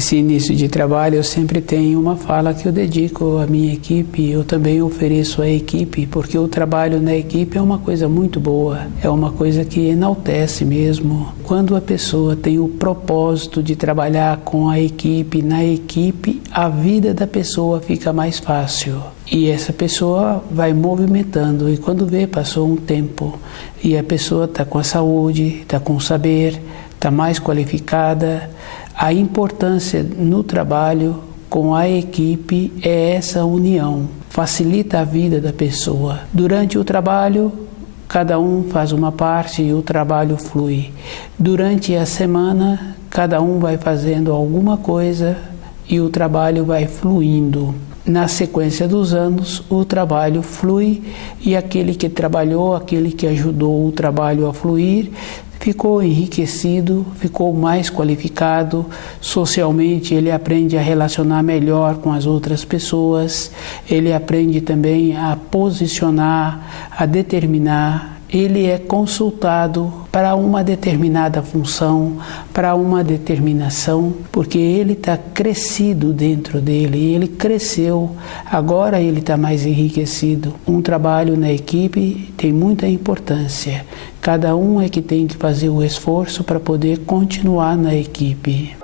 Esse início de trabalho eu sempre tenho uma fala que eu dedico à minha equipe, eu também ofereço à equipe, porque o trabalho na equipe é uma coisa muito boa, é uma coisa que enaltece mesmo. Quando a pessoa tem o propósito de trabalhar com a equipe, na equipe, a vida da pessoa fica mais fácil. E essa pessoa vai movimentando, e quando vê, passou um tempo, e a pessoa está com a saúde, está com o saber, está mais qualificada. A importância no trabalho com a equipe é essa união, facilita a vida da pessoa. Durante o trabalho, cada um faz uma parte e o trabalho flui. Durante a semana, cada um vai fazendo alguma coisa e o trabalho vai fluindo. Na sequência dos anos, o trabalho flui e aquele que trabalhou, aquele que ajudou o trabalho a fluir, ficou enriquecido, ficou mais qualificado, socialmente ele aprende a relacionar melhor com as outras pessoas, ele aprende também a posicionar, a determinar, ele é consultado para uma determinada função, para uma determinação, porque ele está crescido dentro dele, ele cresceu, agora ele está mais enriquecido. Um trabalho na equipe tem muita importância, cada um é que tem que fazer o esforço para poder continuar na equipe.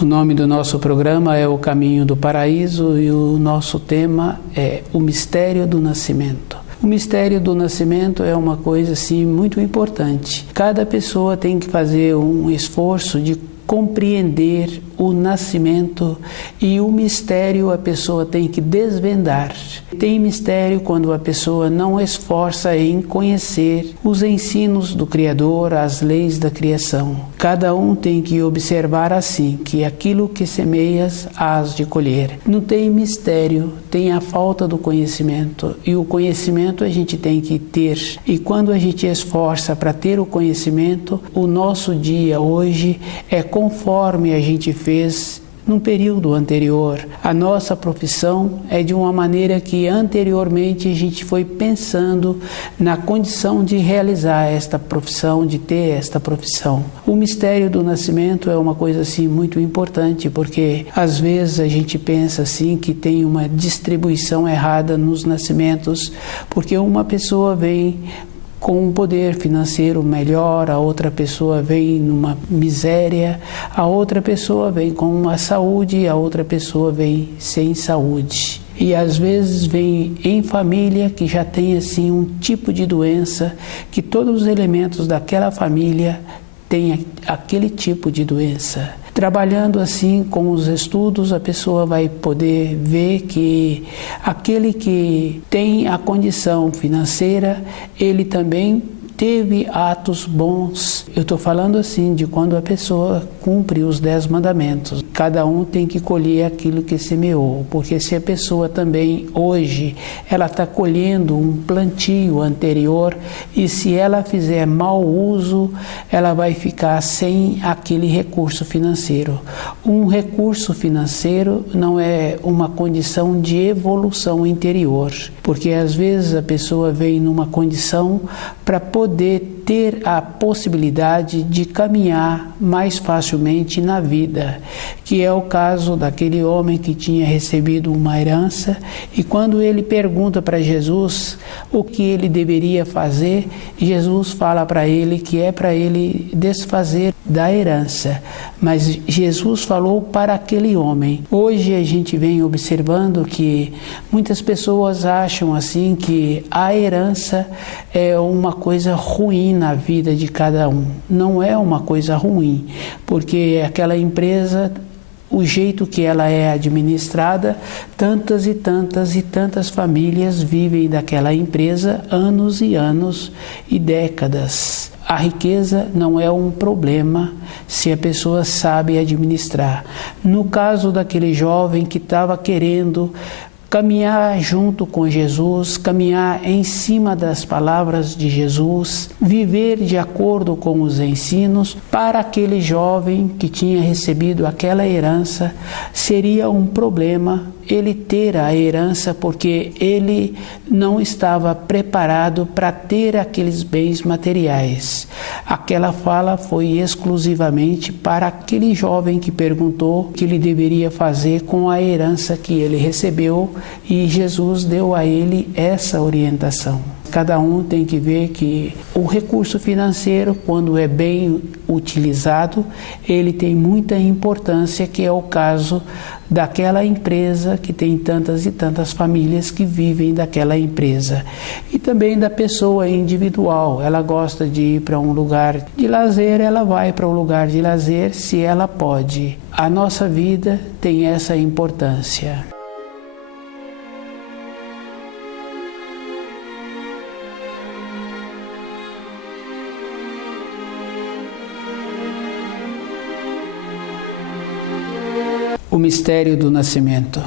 O nome do nosso programa é O Caminho do Paraíso e o nosso tema é o Mistério do Nascimento. O mistério do nascimento é uma coisa assim muito importante. Cada pessoa tem que fazer um esforço de compreender o nascimento e o mistério a pessoa tem que desvendar. Tem mistério quando a pessoa não esforça em conhecer os ensinos do Criador, as leis da criação. Cada um tem que observar assim, que aquilo que semeias hás de colher. Não tem mistério, tem a falta do conhecimento. E o conhecimento a gente tem que ter. E quando a gente esforça para ter o conhecimento, o nosso dia hoje é conforme a gente fez num período anterior. A nossa profissão é de uma maneira que anteriormente a gente foi pensando na condição de realizar esta profissão, de ter esta profissão. O mistério do nascimento é uma coisa assim muito importante, porque às vezes a gente pensa assim que tem uma distribuição errada nos nascimentos, porque uma pessoa vem com um poder financeiro melhor, a outra pessoa vem numa miséria, a outra pessoa vem com uma saúde, a outra pessoa vem sem saúde. E às vezes vem em família que já tem assim um tipo de doença, que todos os elementos daquela família têm aquele tipo de doença. Trabalhando assim com os estudos, a pessoa vai poder ver que aquele que tem a condição financeira, ele também teve atos bons. Eu estou falando assim de quando a pessoa cumpre os 10 mandamentos. Cada um tem que colher aquilo que semeou, porque se a pessoa também hoje ela está colhendo um plantio anterior e se ela fizer mau uso, ela vai ficar sem aquele recurso financeiro. Um recurso financeiro não é uma condição de evolução interior, porque às vezes a pessoa vem numa condição para poder ter a possibilidade de caminhar mais facilmente na vida, que é o caso daquele homem que tinha recebido uma herança e quando ele pergunta para Jesus o que ele deveria fazer, Jesus fala para ele que é para ele desfazer da herança, mas Jesus falou para aquele homem. Hoje a gente vem observando que muitas pessoas acham assim que a herança é uma coisa ruim na vida de cada um. Não é uma coisa ruim, porque aquela empresa, o jeito que ela é administrada, tantas e tantas e tantas famílias vivem daquela empresa anos e anos e décadas. A riqueza não é um problema se a pessoa sabe administrar. No caso daquele jovem que estava querendo caminhar junto com Jesus, caminhar em cima das palavras de Jesus, viver de acordo com os ensinos. Para aquele jovem que tinha recebido aquela herança, seria um problema ele ter a herança, porque ele não estava preparado para ter aqueles bens materiais. Aquela fala foi exclusivamente para aquele jovem que perguntou o que ele deveria fazer com a herança que ele recebeu, e Jesus deu a ele essa orientação. Cada um tem que ver que o recurso financeiro, quando é bem utilizado, ele tem muita importância, que é o caso daquela empresa que tem tantas e tantas famílias que vivem daquela empresa. E também da pessoa individual. Ela gosta de ir para um lugar de lazer, ela vai para um lugar de lazer se ela pode. A nossa vida tem essa importância. O mistério do nascimento.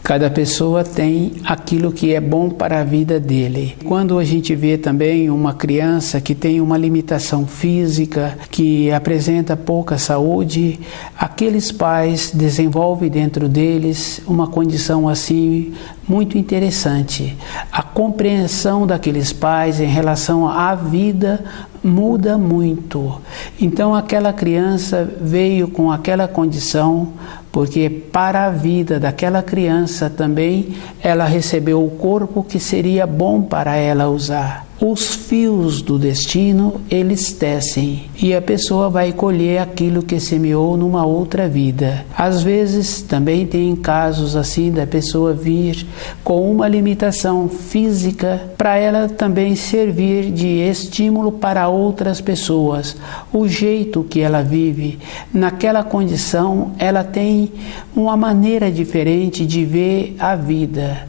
Cada pessoa tem aquilo que é bom para a vida dele. Quando a gente vê também uma criança que tem uma limitação física, que apresenta pouca saúde, aqueles pais desenvolvem dentro deles uma condição assim muito interessante. A compreensão daqueles pais em relação à vida muda muito. Então aquela criança veio com aquela condição, porque para a vida daquela criança também ela recebeu o corpo que seria bom para ela usar. Os fios do destino, eles tecem, e a pessoa vai colher aquilo que semeou numa outra vida. Às vezes também tem casos assim da pessoa vir com uma limitação física, para ela também servir de estímulo para outras pessoas. O jeito que ela vive, naquela condição, ela tem uma maneira diferente de ver a vida.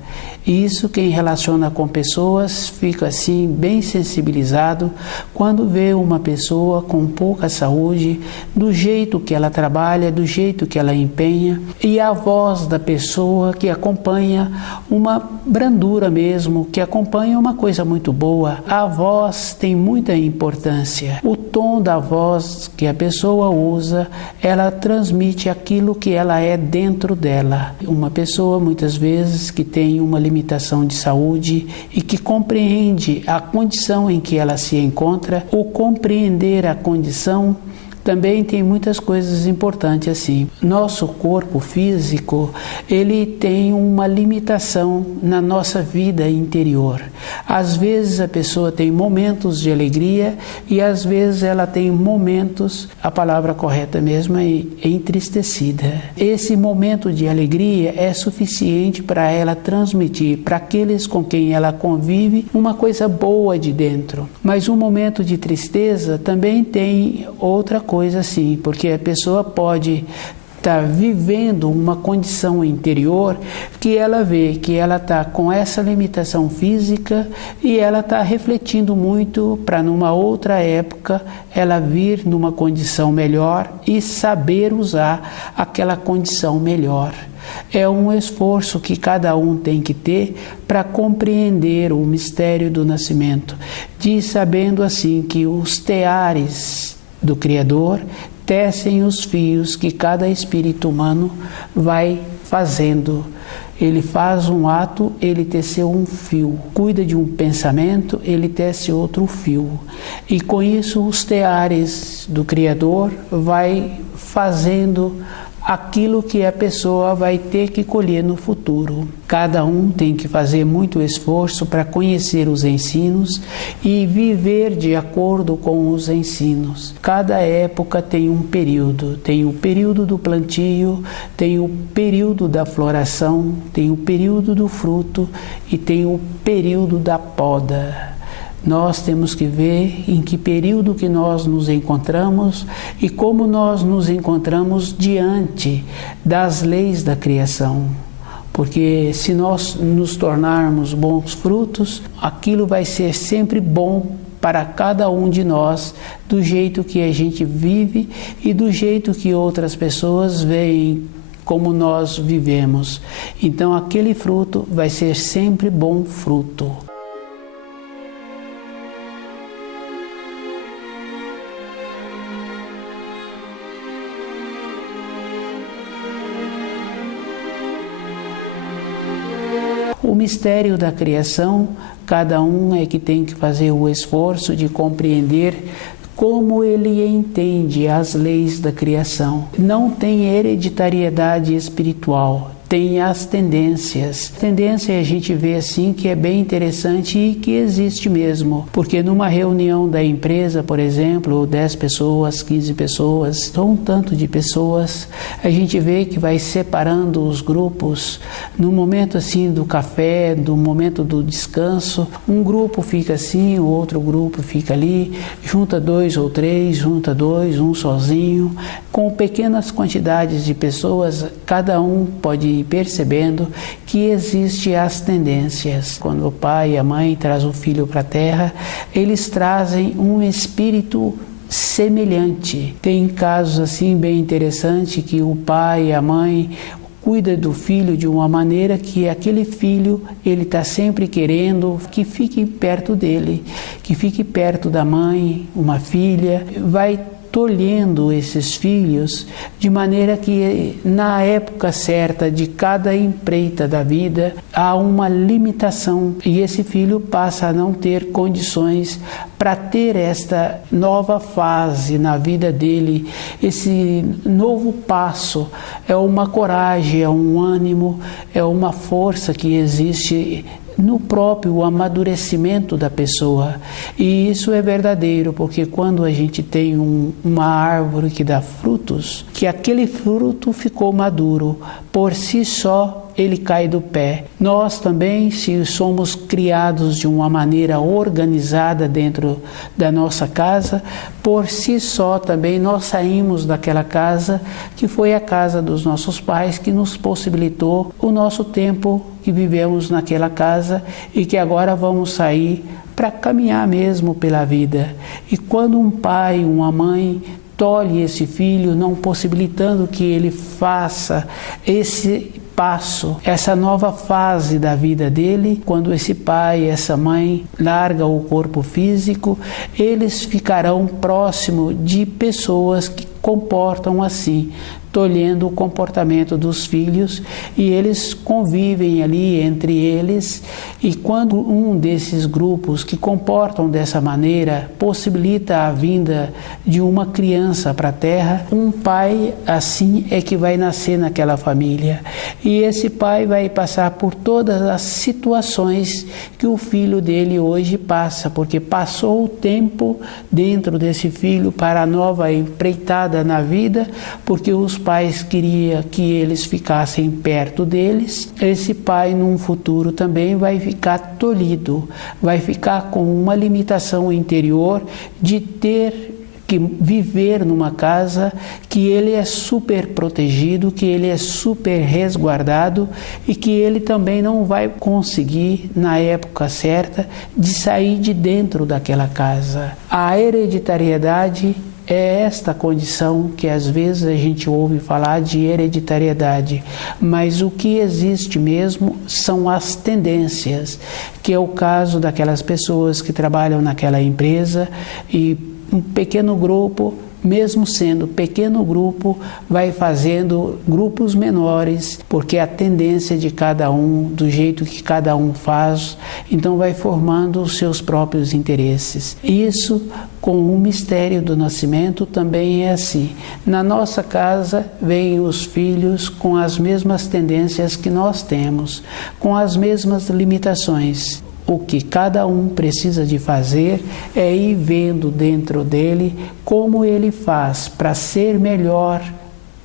Isso, quem relaciona com pessoas fica assim bem sensibilizado quando vê uma pessoa com pouca saúde, do jeito que ela trabalha, do jeito que ela empenha, e a voz da pessoa que acompanha uma brandura mesmo, que acompanha uma coisa muito boa. A voz tem muita importância. O tom da voz que a pessoa usa, ela transmite aquilo que ela é dentro dela. Uma pessoa muitas vezes que tem uma limitação de saúde e que compreende a condição em que ela se encontra, o compreender a condição também tem muitas coisas importantes assim. Nosso corpo físico, ele tem uma limitação na nossa vida interior. Às vezes a pessoa tem momentos de alegria e às vezes ela tem momentos, a palavra correta mesmo é entristecida. Esse momento de alegria é suficiente para ela transmitir para aqueles com quem ela convive uma coisa boa de dentro. Mas um momento de tristeza também tem outra coisa assim, porque a pessoa pode estar vivendo uma condição interior que ela vê que ela está com essa limitação física e ela está refletindo muito para numa outra época ela vir numa condição melhor e saber usar aquela condição melhor. É um esforço que cada um tem que ter para compreender o mistério do nascimento, de sabendo assim que os teares do Criador tecem os fios que cada espírito humano vai fazendo. Ele faz um ato, ele teceu um fio. Cuida de um pensamento, ele tece outro fio. E com isso os teares do Criador vai fazendo aquilo que a pessoa vai ter que colher no futuro. Cada um tem que fazer muito esforço para conhecer os ensinos e viver de acordo com os ensinos. Cada época tem um período. Tem o período do plantio, tem o período da floração, tem o período do fruto e tem o período da poda. Nós temos que ver em que período que nós nos encontramos e como nós nos encontramos diante das leis da criação. Porque se nós nos tornarmos bons frutos, aquilo vai ser sempre bom para cada um de nós, do jeito que a gente vive e do jeito que outras pessoas veem como nós vivemos. Então aquele fruto vai ser sempre bom fruto. O mistério da criação, cada um é que tem que fazer o esforço de compreender como ele entende as leis da criação. Não tem hereditariedade espiritual, tem as tendências. Tendência a gente vê assim que é bem interessante e que existe mesmo, porque numa reunião da empresa, por exemplo, 10 pessoas, 15 pessoas, ou um tanto de pessoas, a gente vê que vai separando os grupos no momento assim do café, do momento do descanso. Um grupo fica assim, o outro grupo fica ali, junta 2 ou 3, junta 2, um sozinho, com pequenas quantidades de pessoas, cada um pode ir percebendo que existe as tendências. Quando o pai e a mãe trazem o filho para a terra, eles trazem um espírito semelhante. Tem casos assim bem interessantes que o pai e a mãe cuida do filho de uma maneira que aquele filho, ele está sempre querendo que fique perto dele, que fique perto da mãe, uma filha, vai tolhendo esses filhos de maneira que na época certa de cada empreita da vida há uma limitação e esse filho passa a não ter condições para ter esta nova fase na vida dele. Esse novo passo é uma coragem, é um ânimo, é uma força que existe no próprio amadurecimento da pessoa. E isso é verdadeiro, porque quando a gente tem uma árvore que dá frutos, que aquele fruto ficou maduro, por si só ele cai do pé. Nós também, se somos criados de uma maneira organizada dentro da nossa casa, por si só também nós saímos daquela casa que foi a casa dos nossos pais, que nos possibilitou o nosso tempo que vivemos naquela casa e que agora vamos sair para caminhar mesmo pela vida. E quando um pai, uma mãe tolhe esse filho, não possibilitando que ele faça esse passo, essa nova fase da vida dele, quando esse pai e essa mãe largam o corpo físico, eles ficarão próximo de pessoas que comportam assim, tolhendo o comportamento dos filhos, e eles convivem ali entre eles, e quando um desses grupos que comportam dessa maneira possibilita a vinda de uma criança para a terra, um pai assim é que vai nascer naquela família, e esse pai vai passar por todas as situações que o filho dele hoje passa, porque passou o tempo dentro desse filho para a nova empreitada na vida, porque os pais queriam que eles ficassem perto deles. Esse pai, num futuro, também vai ficar tolhido, vai ficar com uma limitação interior de ter que viver numa casa que ele é super protegido, que ele é super resguardado e que ele também não vai conseguir, na época certa, de sair de dentro daquela casa. A hereditariedade é esta condição que às vezes a gente ouve falar de hereditariedade, mas o que existe mesmo são as tendências, que é o caso daquelas pessoas que trabalham naquela empresa e um pequeno grupo, mesmo sendo pequeno grupo, vai fazendo grupos menores, porque a tendência de cada um, do jeito que cada um faz, então vai formando os seus próprios interesses. Isso, com o mistério do nascimento, também é assim. Na nossa casa, vêm os filhos com as mesmas tendências que nós temos, com as mesmas limitações. O que cada um precisa de fazer é ir vendo dentro dele como ele faz para ser melhor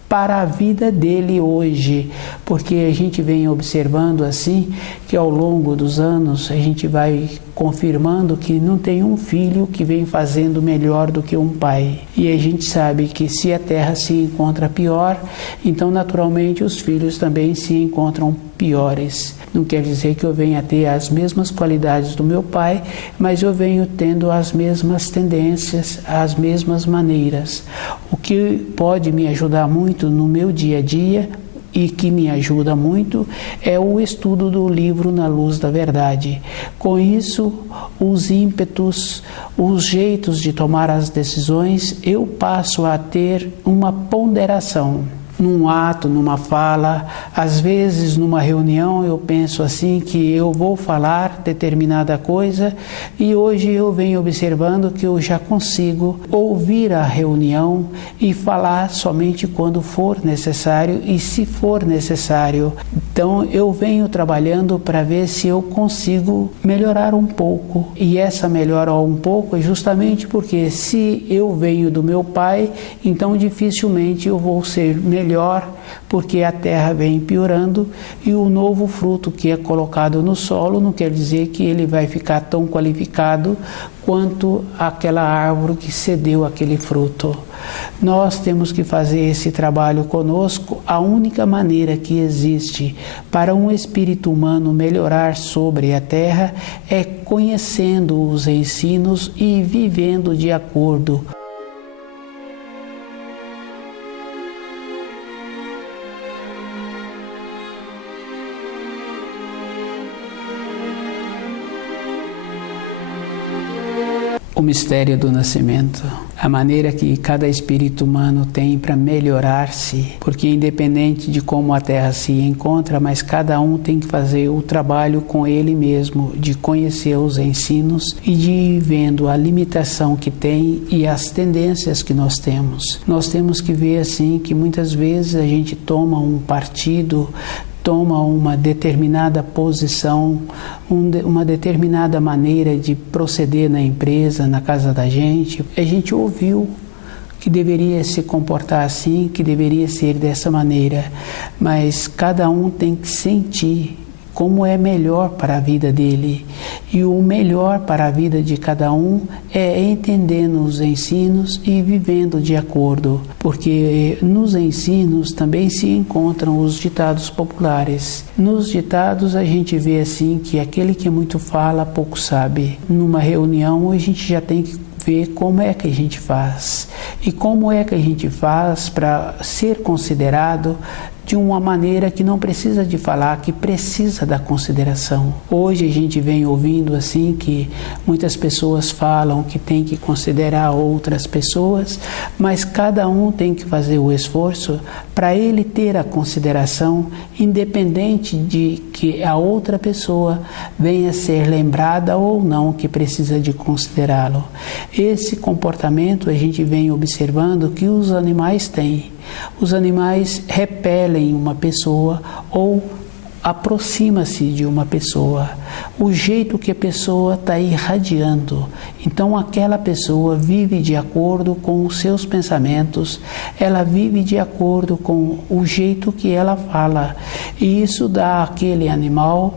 para a vida dele hoje, porque a gente vem observando assim que ao longo dos anos a gente vai confirmando que não tem um filho que vem fazendo melhor do que um pai. E a gente sabe que se a terra se encontra pior, então naturalmente os filhos também se encontram piores. Não quer dizer que eu venha a ter as mesmas qualidades do meu pai, mas eu venho tendo as mesmas tendências, as mesmas maneiras. O que pode me ajudar muito no meu dia a dia, e que me ajuda muito é o estudo do livro Na Luz da Verdade. Com isso, os ímpetos, os jeitos de tomar as decisões, eu passo a ter uma ponderação. Num ato, numa fala, às vezes numa reunião eu penso assim que eu vou falar determinada coisa e hoje eu venho observando que eu já consigo ouvir a reunião e falar somente quando for necessário e se for necessário. Então eu venho trabalhando para ver se eu consigo melhorar um pouco, e essa melhora um pouco é justamente porque se eu venho do meu pai, então dificilmente eu vou ser melhor, porque a terra vem piorando e o novo fruto que é colocado no solo não quer dizer que ele vai ficar tão qualificado quanto aquela árvore que cedeu aquele fruto. Nós temos que fazer esse trabalho conosco. A única maneira que existe para um espírito humano melhorar sobre a terra é conhecendo os ensinos e vivendo de acordo. O mistério do nascimento, a maneira que cada espírito humano tem para melhorar-se, porque independente de como a Terra se encontra, mas cada um tem que fazer o trabalho com ele mesmo, de conhecer os ensinos e de ir vendo a limitação que tem e as tendências que nós temos. Nós temos que ver assim que muitas vezes a gente toma um partido, toma uma determinada posição, uma determinada maneira de proceder na empresa, na casa da gente. A gente ouviu que deveria se comportar assim, que deveria ser dessa maneira, mas cada um tem que sentir como é melhor para a vida dele. E o melhor para a vida de cada um é entendendo os ensinos e vivendo de acordo, porque nos ensinos também se encontram os ditados populares. Nos ditados a gente vê assim que aquele que muito fala, pouco sabe. Numa reunião a gente já tem que ver como é que a gente faz e como é que a gente faz para ser considerado de uma maneira que não precisa de falar, que precisa da consideração. Hoje a gente vem ouvindo assim que muitas pessoas falam que tem que considerar outras pessoas, mas cada um tem que fazer o esforço para ele ter a consideração, independente de que a outra pessoa venha a ser lembrada ou não que precisa de considerá-lo. Esse comportamento a gente vem observando que os animais têm. Os animais repelem uma pessoa ou aproxima-se de uma pessoa, o jeito que a pessoa está irradiando. Então aquela pessoa vive de acordo com os seus pensamentos, ela vive de acordo com o jeito que ela fala, e isso dá àquele animal,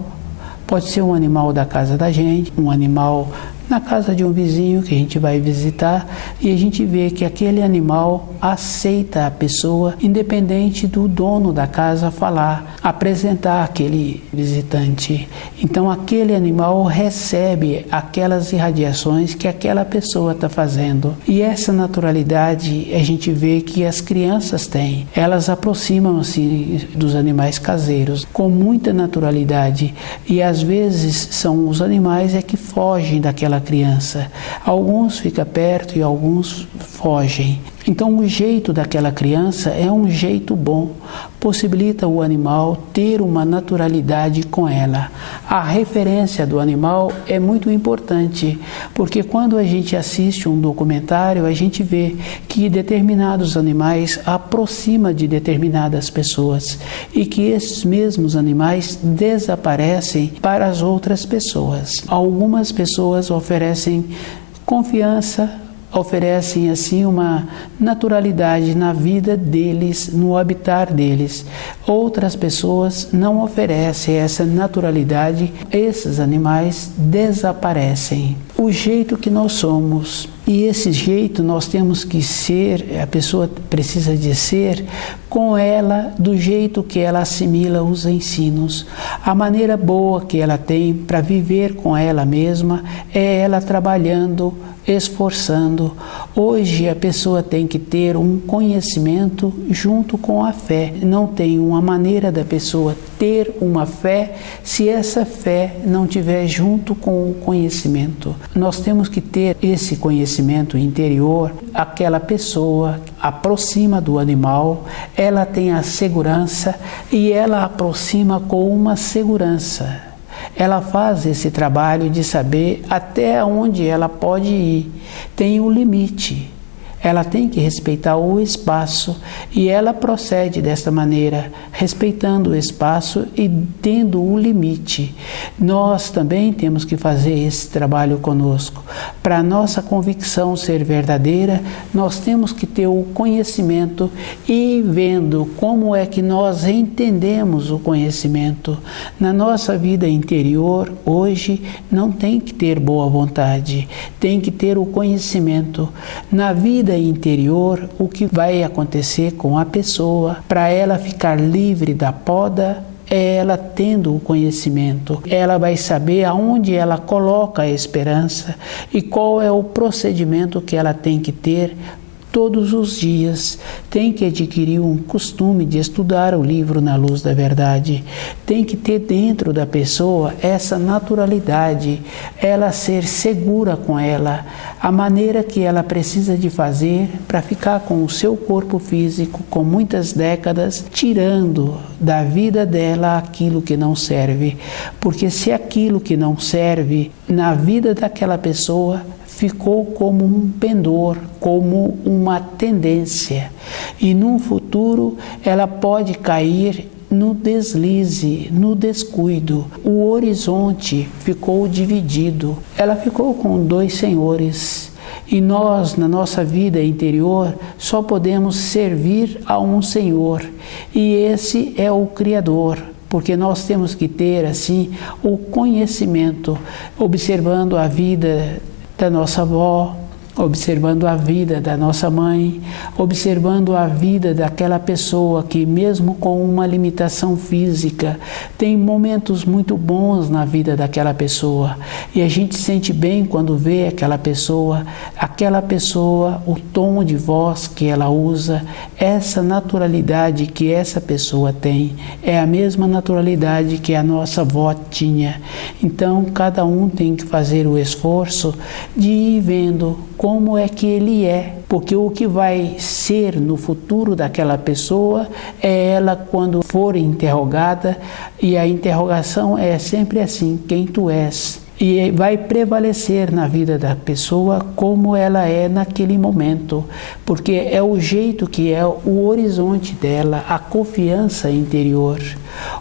pode ser um animal da casa da gente, um animal na casa de um vizinho que a gente vai visitar, e a gente vê que aquele animal aceita a pessoa, independente do dono da casa falar, apresentar aquele visitante. Então aquele animal recebe aquelas irradiações que aquela pessoa está fazendo. E essa naturalidade a gente vê que as crianças têm. Elas aproximam-se dos animais caseiros com muita naturalidade, e às vezes são os animais que fogem daquela criança. Alguns ficam perto e alguns fogem. Então o jeito daquela criança é um jeito bom, possibilita o animal ter uma naturalidade com ela. A referência do animal é muito importante, porque quando a gente assiste um documentário, a gente vê que determinados animais aproximam de determinadas pessoas e que esses mesmos animais desaparecem para as outras pessoas. Algumas pessoas oferecem confiança, oferecem assim uma naturalidade na vida deles, no habitar deles. Outras pessoas não oferecem essa naturalidade, esses animais desaparecem. O jeito que nós somos, e esse jeito nós temos que ser, a pessoa precisa de ser com ela, do jeito que ela assimila os ensinos. A maneira boa que ela tem para viver com ela mesma é ela trabalhando esforçando. Hoje a pessoa tem que ter um conhecimento junto com a fé. Não tem uma maneira da pessoa ter uma fé se essa fé não tiver junto com o conhecimento. Nós temos que ter esse conhecimento interior. Aquela pessoa aproxima do animal, ela tem a segurança e ela aproxima com uma segurança. Ela faz esse trabalho de saber até onde ela pode ir. Tem um limite. Ela tem que respeitar o espaço e ela procede desta maneira, respeitando o espaço e tendo um limite. Nós também temos que fazer esse trabalho conosco. Para a nossa convicção ser verdadeira, nós temos que ter o conhecimento e vendo como é que nós entendemos o conhecimento. Na nossa vida interior, hoje, não tem que ter boa vontade, tem que ter o conhecimento. Na vida interior, o que vai acontecer com a pessoa, para ela ficar livre da poda, é ela tendo o conhecimento. Ela vai saber aonde ela coloca a esperança e qual é o procedimento que ela tem que ter todos os dias. Tem que adquirir um costume de estudar o livro Na Luz da Verdade. Tem que ter dentro da pessoa essa naturalidade, ela ser segura com ela, a maneira que ela precisa de fazer para ficar com o seu corpo físico com muitas décadas, tirando da vida dela aquilo que não serve. Porque se aquilo que não serve na vida daquela pessoa ficou como um pendor, como uma tendência. E no futuro ela pode cair no deslize, no descuido. O horizonte ficou dividido. Ela ficou com dois senhores. E nós, na nossa vida interior, só podemos servir a um Senhor. E esse é o Criador. Porque nós temos que ter, assim, o conhecimento, observando a vida da nossa avó, observando a vida da nossa mãe, observando a vida daquela pessoa que, mesmo com uma limitação física, tem momentos muito bons na vida daquela pessoa. E a gente sente bem quando vê aquela pessoa, o tom de voz que ela usa, essa naturalidade que essa pessoa tem, é a mesma naturalidade que a nossa avó tinha. Então, cada um tem que fazer o esforço de ir vendo como é que ele é, porque o que vai ser no futuro daquela pessoa é ela quando for interrogada, e a interrogação é sempre assim: quem tu és? E vai prevalecer na vida da pessoa como ela é naquele momento, porque é o jeito que é o horizonte dela, a confiança interior.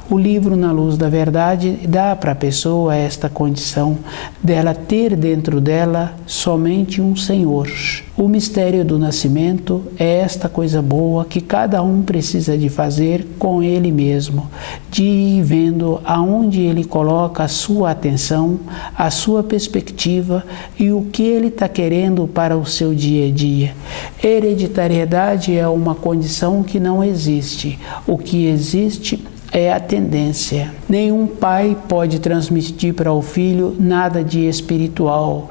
O livro Na Luz da Verdade dá para a pessoa esta condição dela ter dentro dela somente um Senhor. O mistério do nascimento é esta coisa boa que cada um precisa de fazer com ele mesmo, de ir vendo aonde ele coloca a sua atenção, a sua perspectiva e o que ele está querendo para o seu dia a dia. Hereditariedade é uma condição que não existe. O que existe é a tendência. Nenhum pai pode transmitir para o filho nada de espiritual.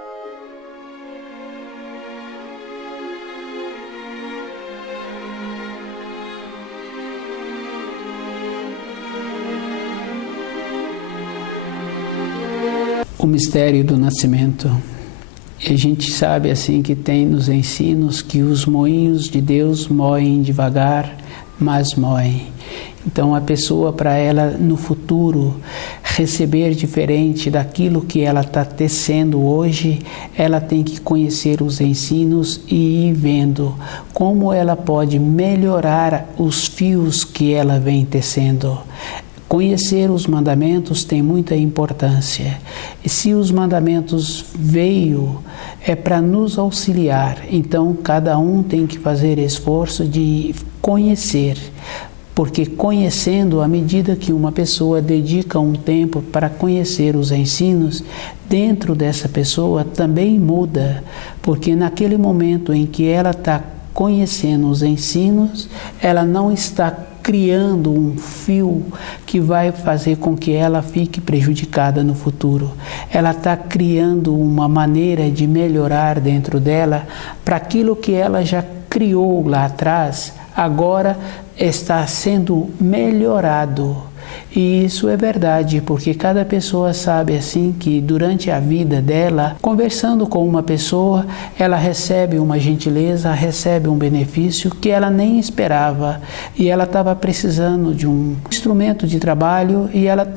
O mistério do nascimento. E a gente sabe assim que tem nos ensinos que os moinhos de Deus moem devagar, mas moem. Então a pessoa, para ela no futuro receber diferente daquilo que ela está tecendo hoje, ela tem que conhecer os ensinos e ir vendo como ela pode melhorar os fios que ela vem tecendo. Conhecer os mandamentos tem muita importância. E se os mandamentos veio, é para nos auxiliar. Então, cada um tem que fazer esforço de conhecer. Porque conhecendo, à medida que uma pessoa dedica um tempo para conhecer os ensinos, dentro dessa pessoa também muda. Porque naquele momento em que ela está conhecendo os ensinos, ela não está criando um fio que vai fazer com que ela fique prejudicada no futuro. Ela está criando uma maneira de melhorar dentro dela para aquilo que ela já criou lá atrás, agora está sendo melhorado. E isso é verdade, porque cada pessoa sabe assim que durante a vida dela, conversando com uma pessoa, ela recebe uma gentileza, recebe um benefício que ela nem esperava. E ela estava precisando de um instrumento de trabalho e ela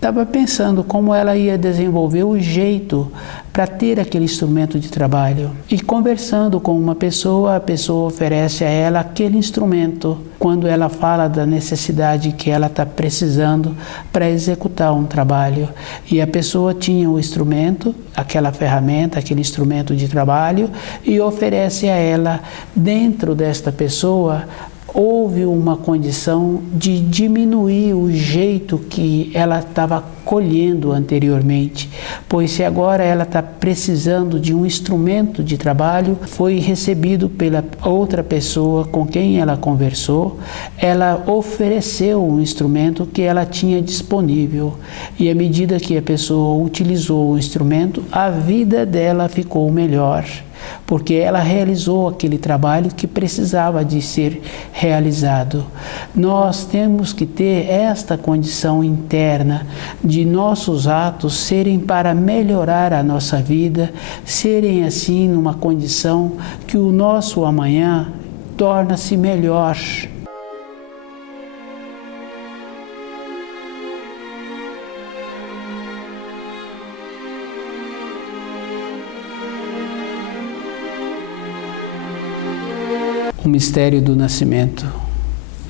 estava pensando como ela ia desenvolver o jeito para ter aquele instrumento de trabalho. E conversando com uma pessoa, a pessoa oferece a ela aquele instrumento quando ela fala da necessidade que ela está precisando para executar um trabalho. E a pessoa tinha o instrumento, aquela ferramenta, aquele instrumento de trabalho e oferece a ela. Dentro desta pessoa, houve uma condição de diminuir o jeito que ela estava colhendo anteriormente, pois se agora ela está precisando de um instrumento de trabalho, foi recebido pela outra pessoa com quem ela conversou, ela ofereceu um instrumento que ela tinha disponível e à medida que a pessoa utilizou o instrumento, a vida dela ficou melhor, porque ela realizou aquele trabalho que precisava de ser realizado. Nós temos que ter esta condição interna de nossos atos serem para melhorar a nossa vida, serem assim numa condição que o nosso amanhã torna-se melhor. O mistério do nascimento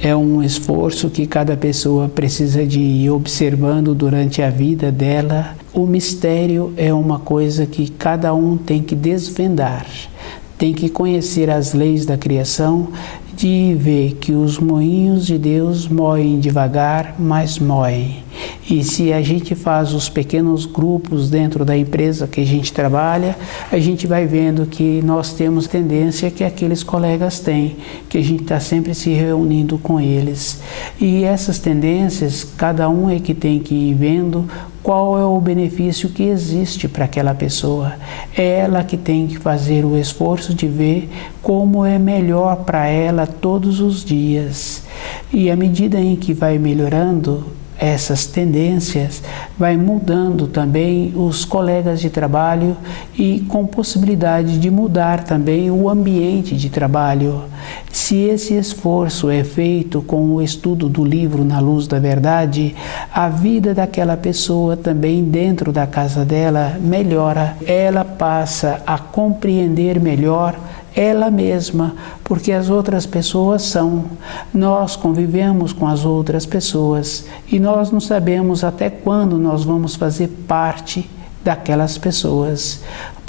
é um esforço que cada pessoa precisa de ir observando durante a vida dela. O mistério é uma coisa que cada um tem que desvendar, tem que conhecer as leis da criação, de ver que os moinhos de Deus moem devagar, mas moem. E se a gente faz os pequenos grupos dentro da empresa que a gente trabalha, a gente vai vendo que nós temos tendência que aqueles colegas têm, que a gente está sempre se reunindo com eles. E essas tendências, cada um é que tem que ir vendo qual é o benefício que existe para aquela pessoa. É ela que tem que fazer o esforço de ver como é melhor para ela todos os dias. E à medida em que vai melhorando essas tendências, vai mudando também os colegas de trabalho e com possibilidade de mudar também o ambiente de trabalho. Se esse esforço é feito com o estudo do livro Na Luz da Verdade, a vida daquela pessoa também dentro da casa dela melhora. Ela passa a compreender melhor ela mesma, porque as outras pessoas são. Nós convivemos com as outras pessoas e nós não sabemos até quando nós vamos fazer parte daquelas pessoas.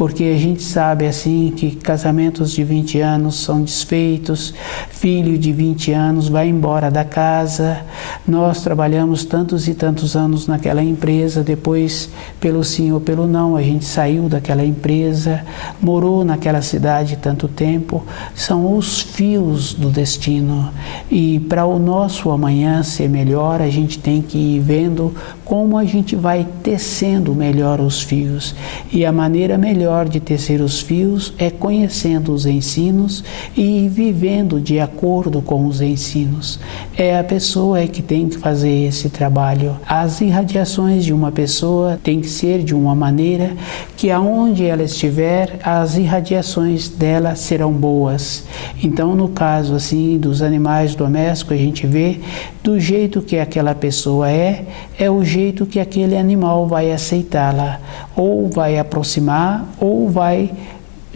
Porque a gente sabe assim que casamentos de 20 anos são desfeitos, filho de 20 anos vai embora da casa, nós trabalhamos tantos e tantos anos naquela empresa, depois pelo sim ou pelo não a gente saiu daquela empresa, morou naquela cidade tanto tempo, são os fios do destino. E para o nosso amanhã ser melhor, a gente tem que ir vendo como a gente vai tecendo melhor os fios. E a maneira melhor de tecer os fios é conhecendo os ensinos e vivendo de acordo com os ensinos. É a pessoa que tem que fazer esse trabalho. As irradiações de uma pessoa têm que ser de uma maneira que aonde ela estiver, as irradiações dela serão boas. Então, no caso assim dos animais domésticos, a gente vê do jeito que aquela pessoa é o jeito que aquele animal vai aceitá-la, ou vai aproximar, ou vai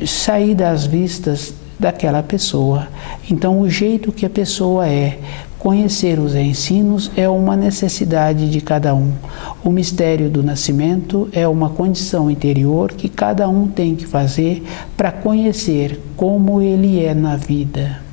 sair das vistas daquela pessoa. Então, o jeito que a pessoa é, conhecer os ensinos é uma necessidade de cada um. O mistério do nascimento é uma condição interior que cada um tem que fazer para conhecer como ele é na vida.